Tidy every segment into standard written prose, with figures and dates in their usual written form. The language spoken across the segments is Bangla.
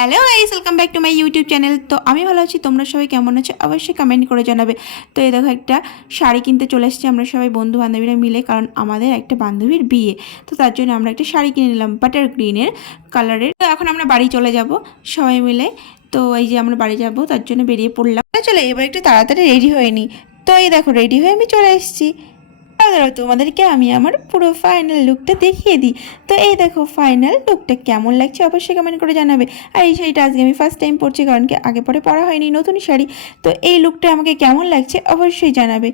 Hello guys, welcome back to my YouTube channel. তো আমি ভালো আছি, তোমরা সবাই কেমন আছো অবশ্যই কমেন্ট করে জানাবে। তো এই দেখো, একটা শাড়ি কিনতে চলে এসেছি আমরা সবাই বন্ধু বান্ধবীরা মিলে, কারণ আমাদের একটা বান্ধবীর বিয়ে। তো তার জন্য আমরা একটা শাড়ি কিনে নিলাম বাটার গ্রিনের কালারের। তো এখন আমরা বাড়ি চলে যাব সবাই মিলে। তো এই যে আমরা বাড়ি যাব, তার জন্য বেরিয়ে পড়লাম। চলে এবার একটু তাড়াতাড়ি রেডি হয়ে নিই। তো এই দেখো, রেডি হয়ে আমি চলে এসেছি। তোমাদেরকে আমি আমার পুরো ফাইনাল লুকটা দেখিয়ে দিই। তো এই দেখো, ফাইনাল লুকটা কেমন লাগছে অবশ্যই কমেন্ট করে জানাবে। আর এই শাড়িটা আজকে আমি ফার্স্ট টাইম পরছি, কারণ কি আগে পরে পরা হয়নি, নতুন শাড়ি। তো এই লুকটা আমাকে কেমন লাগছে অবশ্যই জানাবে।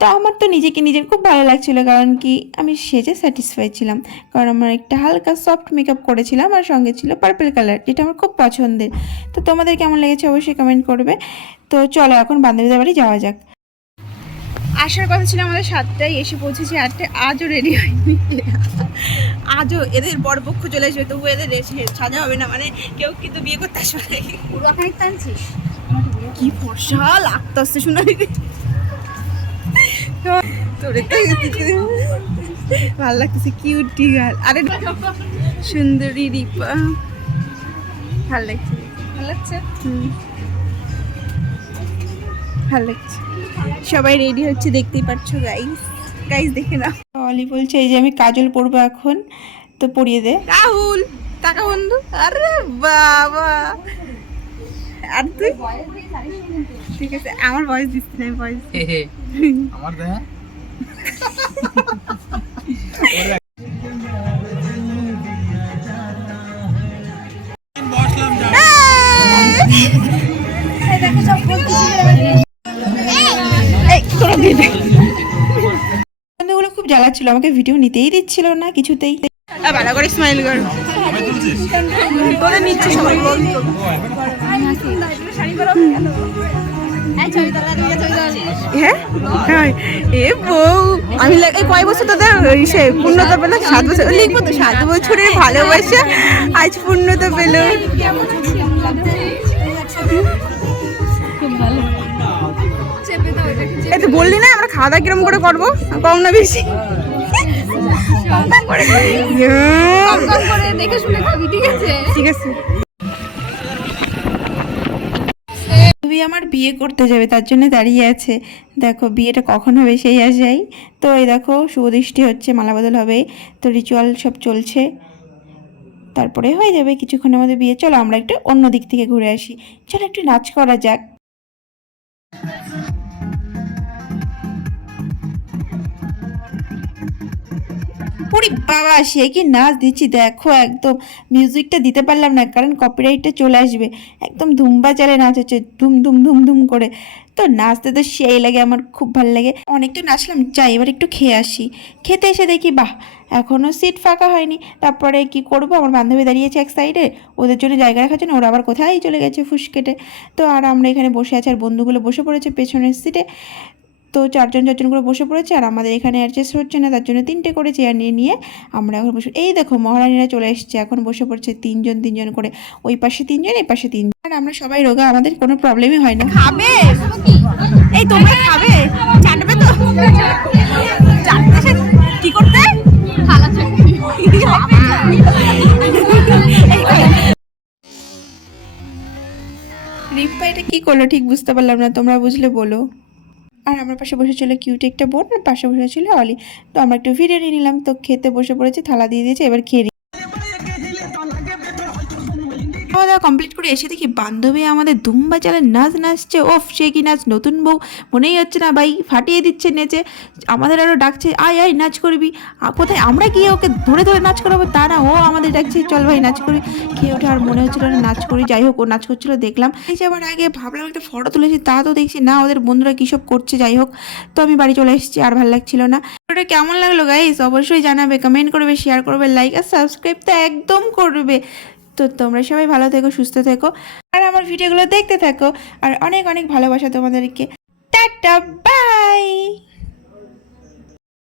তো আমার তো নিজের খুব ভালো লাগছিলো, কারণ কি আমি সেজে স্যাটিসফাই ছিলাম। কারণ আমার একটা হালকা সফট মেকআপ করেছিলাম, আর সঙ্গে ছিল পার্পল কালার, যেটা আমার খুব পছন্দের। তো তোমাদের কেমন লেগেছে অবশ্যই কমেন্ট করবে। তো চলো এখন বান্ধবীদের বাড়ি যাওয়া যাক। আসার কথা ছিল আমাদের 7টায়, এসে পৌঁছেছি 8টায়। আজও রেডি হয়নি, আজও এদের বরপক্ষ চলে আসবে, তবু এদের সাজা হবে না, মানে কেউ কিন্তু বিয়ে করতে আসবে না। পুরোখানিক টানছিস, কি ফর্সা লাগতে আসছে শুনে তোরে তো ভালো লাগতেছে, কিউটি গার্ল। আরে সুন্দরী রিপা, ভালো লাগছে, ভালো লাগছে, ভালো লাগছে। সবাই রেডি হচ্ছে, দেখতেই পাচ্ছ গাইস। গাইস দেখে না, অলি বলছে এই যে আমি কাজল পরবো এখন, তো পরিয়ে দে রাহুল। টাকা বন্ধু, আরে বাবা। আর তুই ঠিক আছে, আমার ভয়েস দিচ্ছি না, ভয়েস আমার দেখা বন্ধুগুলো খুব জ্বালাচ্ছিল, আমাকে ভিডিও নিতেই দিচ্ছিল না কিছুতেই। ভালো করে স্মাইল কর, তোরা নিচ্ছে সবাই। হ্যাঁ এ বউ, আমি কয় বছর তোদের সে পূর্ণতা পেল? 7 বছর লিখবো তো, 7 বছরের ভালোবাসা আজ পূর্ণতা পেল। এই তো বললি না আমরা খাওয়া দাওয়া কিরম করে করবো, কম না বেশি? ঠিক আছে। আমার বিয়ে করতে যাবে, তার জন্য দাঁড়িয়ে আছে। দেখো বিয়েটা কখন হবে সেই আশাই। তো এই দেখো, শুভদৃষ্টি হচ্ছে, মালা বদল হবে, তো রিচুয়াল সব চলছে, তারপরে হয়ে যাবে কিছুক্ষণের মধ্যে বিয়ে। চলো আমরা একটু অন্য দিক থেকে ঘুরে আসি, চলো একটু নাচ করা যাক। ওরে বাবা, সে কি নাচ দিচ্ছি দেখো, একদম মিউজিকটা দিতে পারলাম না, কারণ কপিরাইটটা চলে আসবে। একদম ধুমবা চালে নাচ হচ্ছে, ধুম ধুম ধুম ধুম করে। তো নাচতে তো সেই লাগে, আমার খুব ভালো লাগে। অনেক তো নাচলাম, যাই এবার একটু খেয়ে আসি। খেতে এসে দেখি বাহ, এখনও সিট ফাঁকা হয়নি। তারপরে কি করব, আমার বান্ধবী দাঁড়িয়েছে এক সাইডে, ওদের জন্য জায়গা রাখার জন্য, ওরা আবার কোথায় চলে গেছে ফুসকেটে। তো আর আমরা এখানে বসে আছি, আর বন্ধুগুলো বসে পড়েছে পেছনের সিটে। তো চারজন করে বসে পড়েছে, আর আমাদের এখানে অ্যাডজাস্ট হচ্ছে না, তার জন্য 3টে করে চেয়ার নিয়ে নিয়ে আমরা এখন বসে। এই দেখো মহারানীরা চলে এসছে, এখন বসে পড়ছে 3জন করে, ওই পাশে 3জন, এই পাশে 3জন। আর আমরা সবাই রোগা, আমাদের কোনো প্রবলেমই হয় না। খাবে এই তোমরা খাবে, চাটবে তো, চাটবে কি করতে রিম্পা এটা কি করলো ঠিক বুঝতে পারলাম না, তোমরা বুঝলে বলো। আর আমার পাশে বসেছিল কিউট একটা বোন, আর পাশে বসেছিল অলি। তো আমরা একটু ভিডিও নিয়ে নিলাম, তো খেতে বসে পড়েছি, থালা দিয়ে দিয়েছে, এবার খেয়ে খাওয়া দাওয়া কমপ্লিট করে এসে দেখি বান্ধবী আমাদের দুম্বা চালে নাচ নাচছে। ওফ, সে কি নাচ! নতুন বউ মনেই হচ্ছে না ভাই, ফাটিয়ে দিচ্ছে নেচে। আমাদের আরও ডাকছে আয় আয় নাচ করবি। কোথায় আমরা গিয়ে ওকে ধরে ধরে নাচ করাবো তা না, ও আমাদের ডাকছে চল ভাই নাচ করি। খেয়ে ওঠে, আর মনে হচ্ছিল না নাচ করি। যাই হোক, ও নাচ করছিল দেখলাম। এই যে আবার আগে ভাবলাম একটা ফটো তুলেছি, তা তো দেখছি না, ওদের বন্ধুরা কী সব করছে। যাই হোক, তো আমি বাড়ি চলে এসেছি, আর ভালো লাগছিল না। ওটা কেমন লাগলো গাইস অবশ্যই জানাবে, কমেন্ট করবে, শেয়ার করবে, লাইক আর সাবস্ক্রাইব তো একদম করবে। তো তোমরা সবাই ভালো থেকো, সুস্থ থেকো, আর আমার ভিডিওগুলো দেখতে থাকো। আর অনেক অনেক ভালোবাসা তোমাদেরকে। Tata, by.